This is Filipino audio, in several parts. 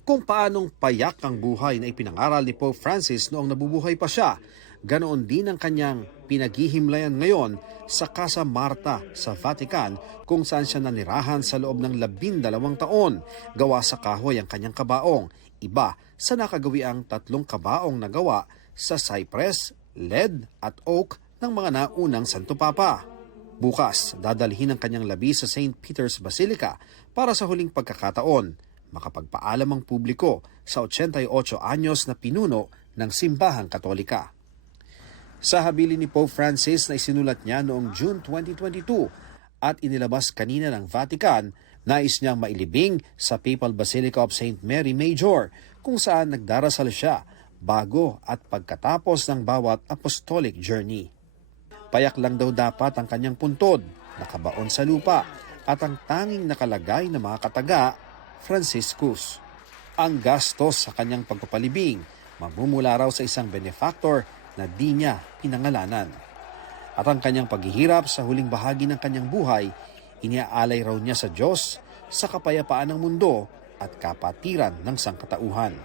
Kung paanong payak ang buhay na ipinangaral ni Pope Francis noong nabubuhay pa siya, ganoon din ang kanyang pinaghihimlayan ngayon sa Casa Marta sa Vatican, kung saan siya nanirahan sa loob ng 12 taon. Gawa sa kahoy ang kanyang kabaong, iba sa nakagawiang 3 kabaong na gawa sa cypress, lead at oak ng mga naunang Santo Papa. Bukas, dadalhin ang kanyang labi sa St. Peter's Basilica para sa huling pagkakataon makapagpaalam ang publiko sa 88 anyos na pinuno ng Simbahang Katolika. Sa habilin ni Pope Francis na isinulat niya noong June 2022 at inilabas kanina ng Vatican, nais niyang mailibing sa Papal Basilica of St. Mary Major, kung saan nagdarasal siya bago at pagkatapos ng bawat apostolic journey. Payak lang daw dapat ang kanyang puntod, nakabaon sa lupa, at ang tanging nakalagay na mga kataga, Franciscus. Ang gastos sa kanyang pagpapalibing magmumula raw sa isang benefactor na di niya pinangalanan. At ang kanyang paghihirap sa huling bahagi ng kanyang buhay, iniaalay raw niya sa Diyos, sa kapayapaan ng mundo at kapatiran ng sangkatauhan.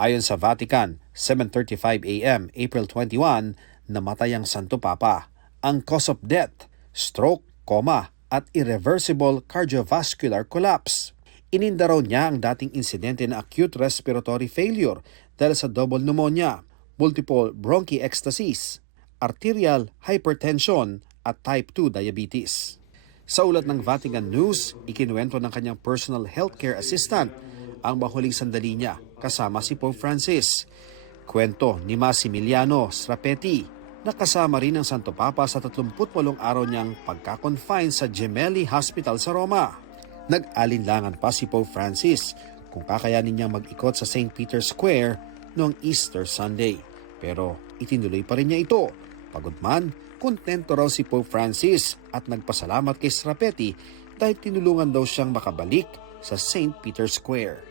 Ayon sa Vatican, 7:35 a.m. April 21, namatay ang Santo Papa. Ang cause of death, stroke, coma at irreversible cardiovascular collapse. Ininda raw niya ang dating insidente na acute respiratory failure dahil sa double pneumonia, multiple bronchiectasis, arterial hypertension at type 2 diabetes. Sa ulat ng Vatican News, ikinuwento ng kanyang personal healthcare assistant ang mahuling sandali niya kasama si Pope Francis. Kwento ni Massimiliano Strapetti na kasama rin ng Santo Papa sa 38 araw niyang pagka-confine sa Gemelli Hospital sa Roma. Nag-alinlangan pa si Pope Francis kung kakayanin niyang mag-ikot sa St. Peter's Square noong Easter Sunday. Pero itinuloy pa rin niya ito. Pagod man, kontento raw si Pope Francis at nagpasalamat kay Strapetti dahil tinulungan daw siyang makabalik sa St. Peter's Square.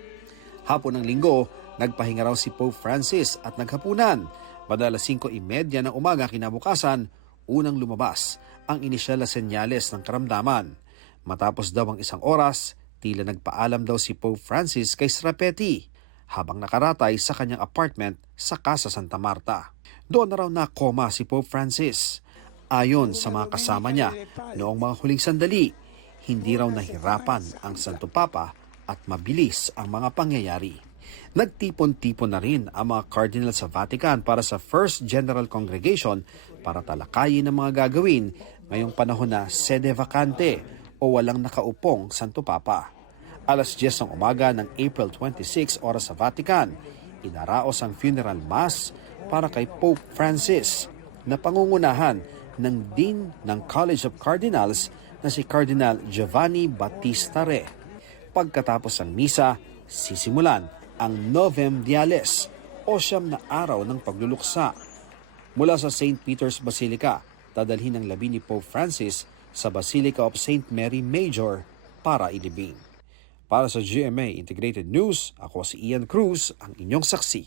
Hapon ng Linggo, nagpahinga raw si Pope Francis at naghapunan. Madalas 5:30 ng umaga kinabukasan, unang lumabas ang inisyal na senyales ng karamdaman. Matapos daw ang 1 oras, tila nagpaalam daw si Pope Francis kay Strapetti habang nakaratay sa kanyang apartment sa Casa Santa Marta. Doon na raw na-coma si Pope Francis. Ayon sa mga kasama niya, noong mga huling sandali, hindi raw nahirapan ang Santo Papa at mabilis ang mga pangyayari. Nagtipon-tipon na rin ang mga cardinal sa Vatican para sa First General Congregation para talakayin ang mga gagawin ngayong panahon na sede vacante o walang nakaupong Santo Papa. Alas 10 ng umaga ng April 26 oras sa Vatican, inaraos ang funeral mass para kay Pope Francis na pangungunahan ng Dean ng College of Cardinals na si Cardinal Giovanni Battista Re. Pagkatapos ng misa, sisimulan ang Novem Diales o 9 na araw ng pagluluksa. Mula sa St. Peter's Basilica, dadalhin ang labi ni Pope Francis sa Basilica of St. Mary Major para ilibing. Para sa GMA Integrated News, ako si Ian Cruz, ang inyong saksi.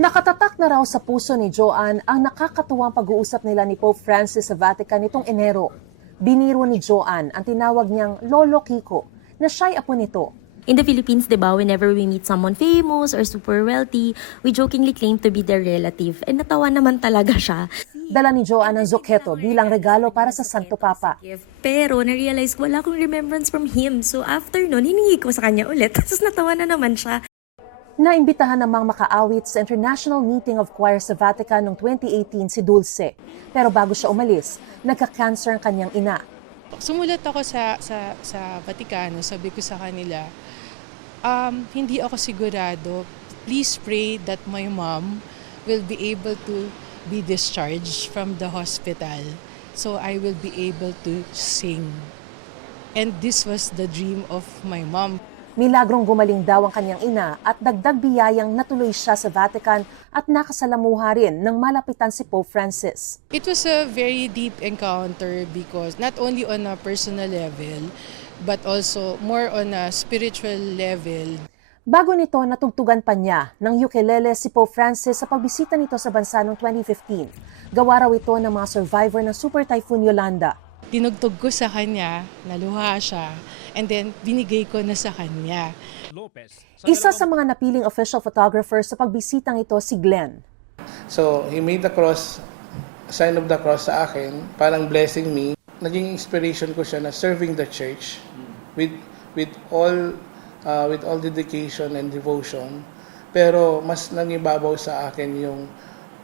Nakatatak na raw sa puso ni Joanne ang nakakatuwang pag-uusap nila ni Pope Francis sa Vatican nitong Enero. Biniro ni Joanne ang tinawag niyang Lolo Kiko, na siya'y apo nito. In the Philippines, diba, whenever we meet someone famous or super wealthy, we jokingly claim to be their relative. And natawa naman talaga siya. Dala ni Joanne ang zoketo bilang regalo para sa Santo Papa. Pero na-realize ko wala akong remembrance from him. So after nun, hiningi ko sa kanya ulit. Tapos natawa na naman siya. Naimbitahan namang makaawit sa International Meeting of Choirs sa Vatican noong 2018 si Dulce. Pero bago siya umalis, nagka-cancer ang kanyang ina. Sumulat ako sa Vaticano, sabi ko sa kanila, hindi ako sigurado. Please pray that my mom will be able to be discharged from the hospital so I will be able to sing. And this was the dream of my mom. Milagrong gumaling daw ang kanyang ina at dagdag biyayang natuloy siya sa Vatican at nakasalamuha rin nang malapitan si Pope Francis. It was a very deep encounter because not only on a personal level, but also more on a spiritual level. Bago nito, natugtugan pa niya ng ukulele si Pope Francis sa pagbisita nito sa bansa noong 2015. Gawa raw ito ng mga survivor ng Super Typhoon Yolanda. Tinugtog ko sa kanya, naluha siya, and then binigay ko na sa kanya. Isa sa mga napiling official photographer sa pagbisitang ito si Glenn. So, he made the cross, sign of the cross sa akin, parang blessing me. Naging inspiration ko siya na serving the church with all dedication and devotion. Pero mas nangibabaw sa akin yung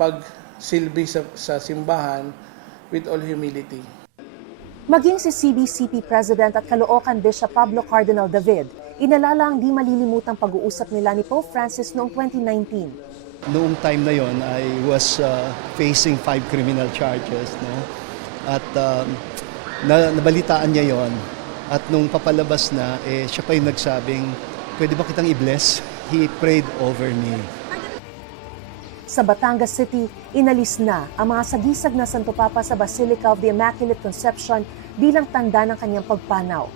pagsilbi sa simbahan with all humility. Maging si CBCP President at Caloocan Bishop Pablo Cardinal David, inalala ang di malilimutang pag-uusap nila ni Pope Francis noong 2019. Noong time na yon, I was facing 5 criminal charges, no? At nabalitaan niya yon. At nung papalabas na, siya pa yung nagsabing, pwede ba kitang i-bless? He prayed over me. Sa Batangas City, inalis na ang mga sagisag na Santo Papa sa Basilica of the Immaculate Conception bilang tanda ng kanyang pagpanaw.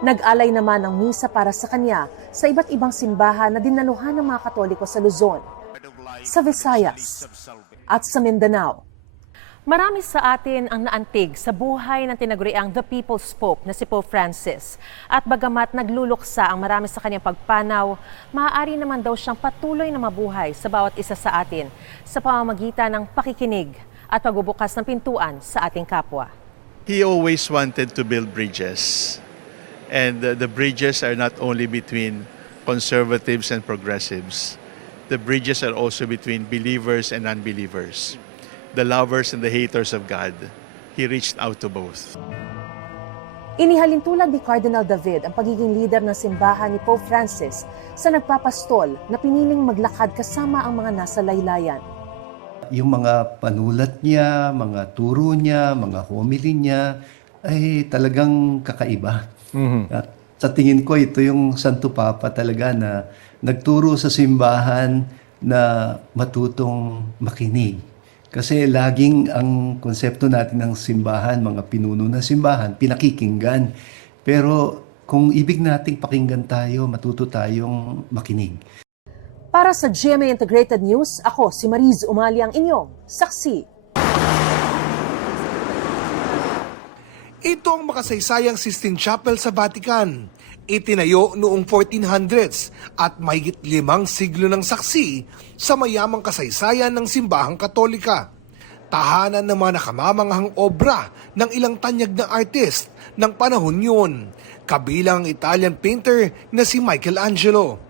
Nag-alay naman ng misa para sa kanya sa iba't ibang simbahan na dinaluhan ng mga Katoliko sa Luzon, sa Visayas, at sa Mindanao. Marami sa atin ang naantig sa buhay ng tinaguriang The People's Pope na si Pope Francis. At bagamat nagluluksa ang marami sa kanyang pagpanaw, maaari naman daw siyang patuloy na mabuhay sa bawat isa sa atin sa pamamagitan ng pakikinig at pagbubukas ng pintuan sa ating kapwa. He always wanted to build bridges. And the bridges are not only between conservatives and progressives. The bridges are also between believers and unbelievers. The lovers and the haters of God. He reached out to both. Inihalin tulad ni Cardinal David ang pagiging leader ng simbahan ni Pope Francis sa nagpapastol na piniling maglakad kasama ang mga nasa laylayan. Yung mga panulat niya, mga turo niya, mga homily niya, ay talagang kakaiba. At sa tingin ko, ito yung Santo Papa talaga na nagturo sa simbahan na matutong makinig. Kasi laging ang konsepto natin ng simbahan, mga pinuno ng simbahan, pinakikinggan. Pero kung ibig nating pakinggan tayo, matuto tayong makinig. Para sa GMA Integrated News, ako si Mariz Umali ang inyong saksi. Ito ang makasaysayang Sistine Chapel sa Vatican. Itinayo noong 1400s at mahigit 5 siglo ng saksi sa mayamang kasaysayan ng simbahang Katolika. Tahanan ng mga nakamamanghang obra ng ilang tanyag na artist ng panahon yun, kabilang ang Italian painter na si Michelangelo.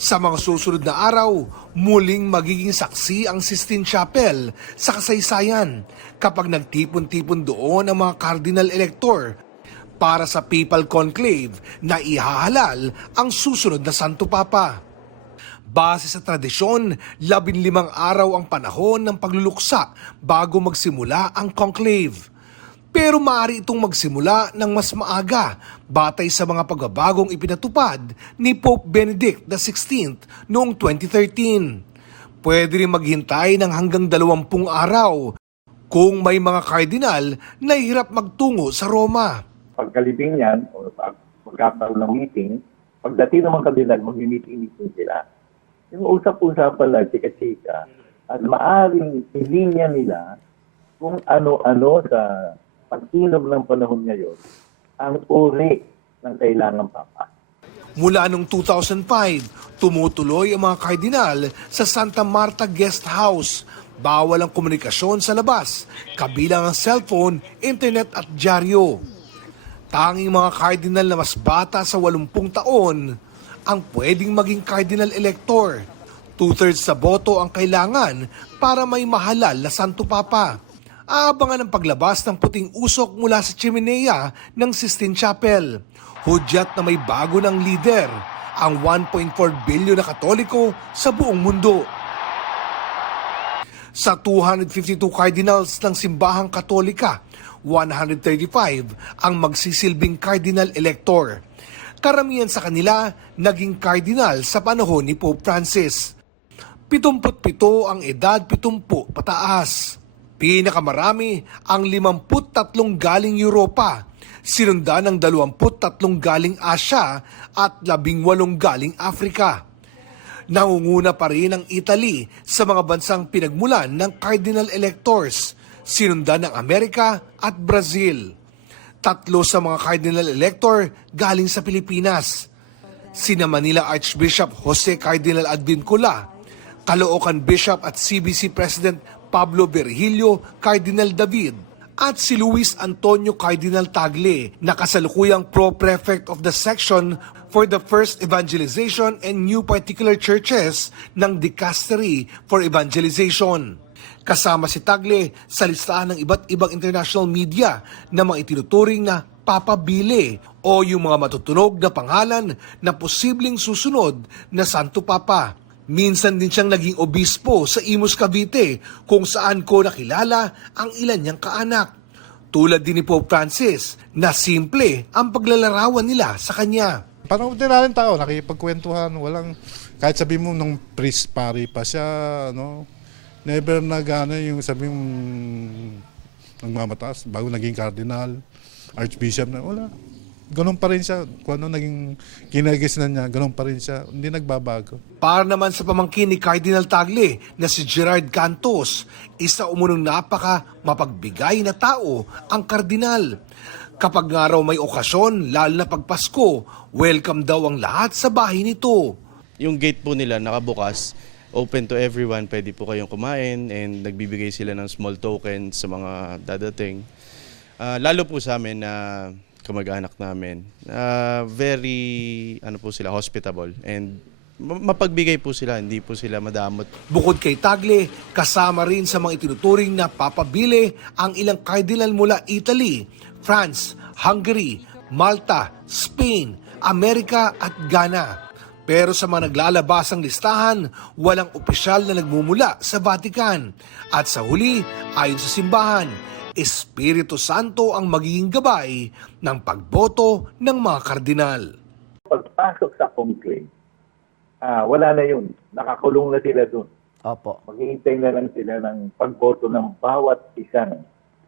Sa mga susunod na araw, muling magiging saksi ang Sistine Chapel sa kasaysayan kapag nagtipon-tipon doon ang mga cardinal elector para sa papal conclave na ihahalal ang susunod na Santo Papa. Base sa tradisyon, 15 araw ang panahon ng pagluluksa bago magsimula ang conclave. Pero maaari itong magsimula ng mas maaga batay sa mga pagbabagong ipinatupad ni Pope Benedict XVI noong 2013. Pwede rin maghintay ng hanggang 20 araw kung may mga kardinal na hirap magtungo sa Roma. Pagkalibing yan, o pagkakaroon ng meeting, pagdating naman kardinal, mag-meeting sila. Yung usap-usapan lang, chika-chika, at maaaring ilinya nila kung ano-ano sa pag-inom ng panahon ngayon ang uri ng kailangang papa. Mula noong 2005, tumutuloy ang mga kardinal sa Santa Marta Guest House. Bawal ang komunikasyon sa labas, kabilang ang cellphone, internet at dyaryo. Tanging mga kardinal na mas bata sa 80 taon ang pwedeng maging cardinal elector. 2/3 sa boto ang kailangan para may mahalal na Santo Papa. Aabangan ang paglabas ng puting usok mula sa chimenea ng Sistine Chapel. Hudyat na may bago ng leader, ang 1.4 bilyon na Katoliko sa buong mundo. Sa 252 cardinals ng simbahang Katolika, 135 ang magsisilbing cardinal elector. Karamihan sa kanila naging cardinal sa panahon ni Pope Francis. 77 ang edad 70 pataas. Pinakamarami ang 53 galing Europa, sinundan ng 23 galing Asya at 18 galing Afrika. Nangunguna pa rin ang Italy sa mga bansang pinagmulan ng cardinal electors. Sinundan ng Amerika at Brazil. 3 sa mga cardinal elector galing sa Pilipinas. Sina Manila Archbishop Jose Cardinal Advincula, Caloocan Bishop at CBC President Pablo Virgilio Cardinal David, at si Luis Antonio Cardinal Tagle na kasalukuyang Pro-Prefect of the Section for the First Evangelization and New Particular Churches ng Dicastery for Evangelization. Kasama si Tagle sa listahan ng iba't ibang international media na mga itinuturing na papabili o yung mga matutunog na pangalan na posibleng susunod na Santo Papa. Minsan din siyang naging obispo sa Imus, Cavite, kung saan ko nakilala ang ilan niyang kaanak. Tulad din ni Pope Francis, na simple ang paglalarawan nila sa kanya. Parang ordinaryong tao, nakikipagkwentuhan, walang, kahit sabi mo nung priest pari pa siya, no? Never yung sabi mo nagmamataas, bago naging cardinal, archbishop na, wala. Ganun pa rin siya, kung ano naging kinagisnan niya, ganun pa rin siya, hindi nagbabago. Para naman sa pamangkin ni Cardinal Tagle na si Gerard Cantos, isa umunong napaka mapagbigay na tao ang kardinal. Kapag nga raw may okasyon, lalo na pag Pasko, welcome daw ang lahat sa bahay nito. Yung gate po nila nakabukas, open to everyone, pwede po kayong kumain and nagbibigay sila ng small tokens sa mga dadating. Lalo po sa amin na kamag-anak namin, very po sila, hospitable and mapagbigay po sila, hindi po sila madamot. Bukod kay Tagle, kasama rin sa mga itinuturing na papabili ang ilang cardinal mula Italy, France, Hungary, Malta, Spain, Amerika at Ghana. Pero sa mga naglalabasang listahan, walang opisyal na nagmumula sa Vatican. At sa huli, ayon sa simbahan, Espiritu Santo ang magiging gabay ng pagboto ng mga kardinal. Pagpasok sa conclave, wala na yun. Nakakulong na sila doon. Opo. Maghihintay na lang sila ng pagboto ng bawat isang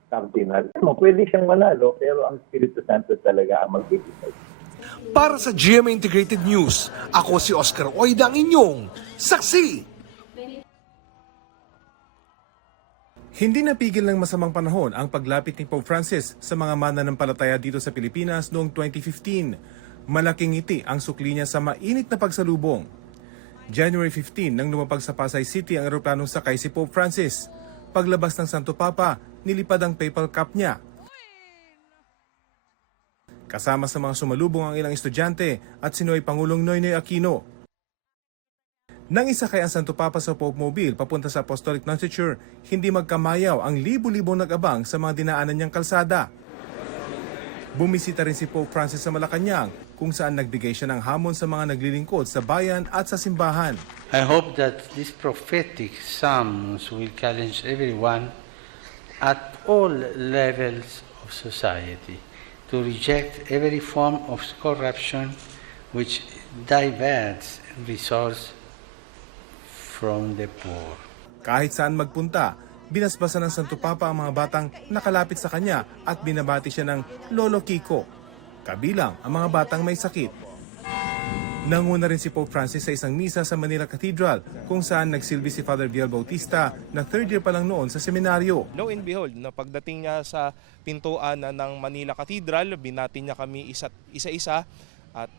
kardinal. Pwede siyang manalo, pero ang Espiritu Santo talaga ang magbibigay. Para sa GMA Integrated News, ako si Oscar Oida, ang inyong saksi. Hindi napigil ng masamang panahon ang paglapit ni Pope Francis sa mga mananampalataya dito sa Pilipinas noong 2015. Malaking ngiti ang sukli niya sa mainit na pagsalubong. January 15 nang lumapag sa Pasay City ang eroplanong sakay si Pope Francis. Paglabas ng Santo Papa, nilipad ang papal cap niya. Kasama sa mga sumalubong ang ilang estudyante at sinoy Pangulong Noynoy Aquino. Nang isakay ang Santo Papa sa Pope Mobile papunta sa Apostolic Nunciature, hindi magkamayaw ang libu-libong nag-abang sa mga dinaanan niyang kalsada. Bumisita rin si Pope Francis sa Malacanang kung saan nagbigay siya ng hamon sa mga naglilingkod sa bayan at sa simbahan. I hope that these prophetic psalms will challenge everyone at all levels of society to reject every form of corruption which diverts resources from the poor. Kahit saan magpunta, binasbasan ng Santo Papa ang mga batang nakalapit sa kanya at binabati siya ng Lolo Kiko, kabilang ang mga batang may sakit. Nanguna rin si Pope Francis sa isang misa sa Manila Cathedral kung saan nagsilbi si Father Viel Bautista na 3rd year pa lang noon sa seminaryo. Lo and behold, na pagdating niya sa pintuan ng Manila Cathedral, binati niya kami isa-isa at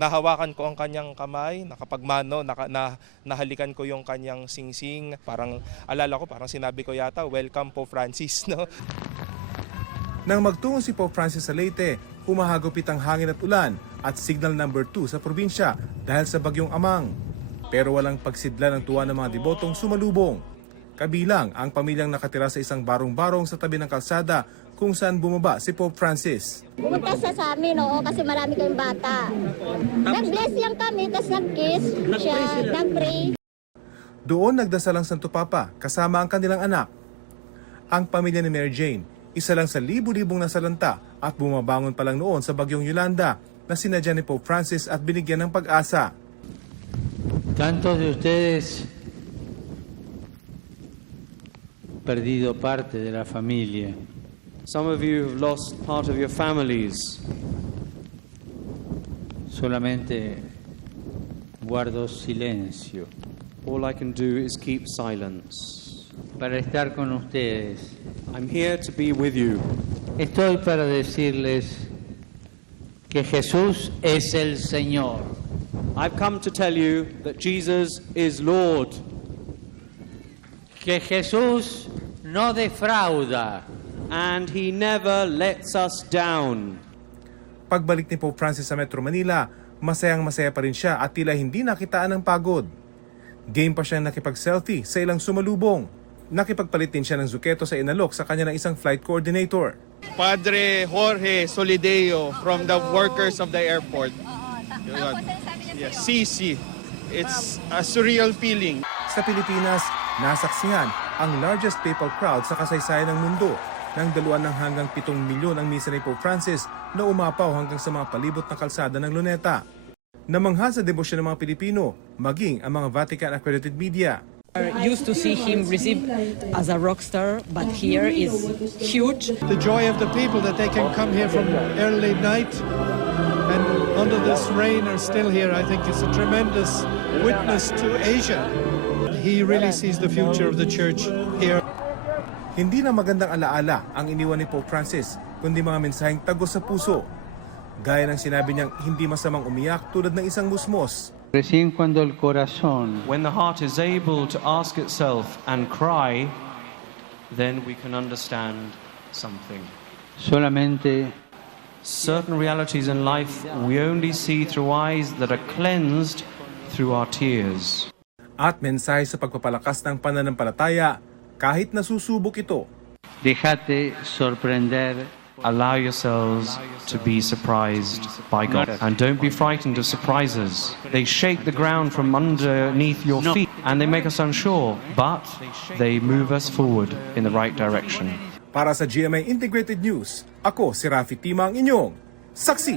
nahawakan ko ang kanyang kamay, nakapagmano, nahalikan ko yung kanyang singsing. Parang alala ko, parang sinabi ko yata, welcome Pope Francis, no? Nang magtungo si Pope Francis sa Leyte, humahagupit ang hangin at ulan at signal number 2 sa probinsya dahil sa bagyong Amang. Pero walang pagsidla ng tuwa ng mga debotong sumalubong. Kabilang ang pamilyang nakatira sa isang barong-barong sa tabi ng kalsada kung saan bumaba si Pope Francis. Pumunta siya sa amin, oo, kasi marami kayong bata. Nag-bless lang kami, tapos nag-kiss siya, nag-pray. Doon nagdasal ang Santo Papa kasama ang kanilang anak. Ang pamilya ni Mary Jane, isa lang sa libu-libong nasalanta at bumabangon pa lang noon sa bagyong Yolanda na sinadya ni Pope Francis at binigyan ng pag-asa. Tantos de ustedes perdido parte de la familia. Some of you have lost part of your families. Solamente guardo silencio. All I can do is keep silence. para estar con ustedes. I'm here to be with you. Estoy para decirles que Jesús es el Señor. I've come to tell you that Jesus is Lord. Que Jesús no defrauda. And he never lets us down. Pagbalik ni Pope Francis sa Metro Manila, masayang-masaya pa rin siya at tila hindi nakitaan ng pagod. Game pa siya nakipag-selfie sa ilang sumalubong. Nakipagpalit din siya ng zuketo sa inalok sa kanya ng isang flight coordinator. Padre Jorge Solideo from the workers of the airport. Yes, CC. It's a surreal feeling. Sa Pilipinas, nasaksihan ang largest papal crowd sa kasaysayan ng mundo. Nang 2 hanggang 7 milyon ang misa ni Pope Francis na umapaw hanggang sa mga palibot na kalsada ng Luneta. Namangha sa debosyon ng mga Pilipino, maging ang mga Vatican-accredited media. Used to see him received as a rock star, but here is huge. The joy of the people that they can come here from early night and under this rain are still here, I think is a tremendous witness to Asia. He really sees the future of the church here. Hindi na magandang alaala ang iniwan ni Pope Francis, kundi mga mensaheng tagos sa puso. Gaya ng sinabi niyang hindi masamang umiyak tulad ng isang musmos. Recién cuando el corazón When the heart is able to ask itself and cry, then we can understand something. solamente Certain realities in life we only see through eyes that are cleansed through our tears. At mensahe sa pagpapalakas ng pananampalataya kahit nasusubok ito. déjate sorprender. Allow yourselves to be surprised by God. And don't be frightened of surprises. They shake the ground from underneath your feet and they make us unsure, but they move us forward in the right direction. Para sa GMA Integrated News, ako si Rafi Tima ang inyong saksi.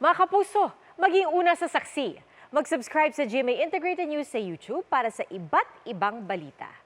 Mga kapuso, maging una sa saksi. Mag-subscribe sa GMA Integrated News sa YouTube para sa iba't ibang balita.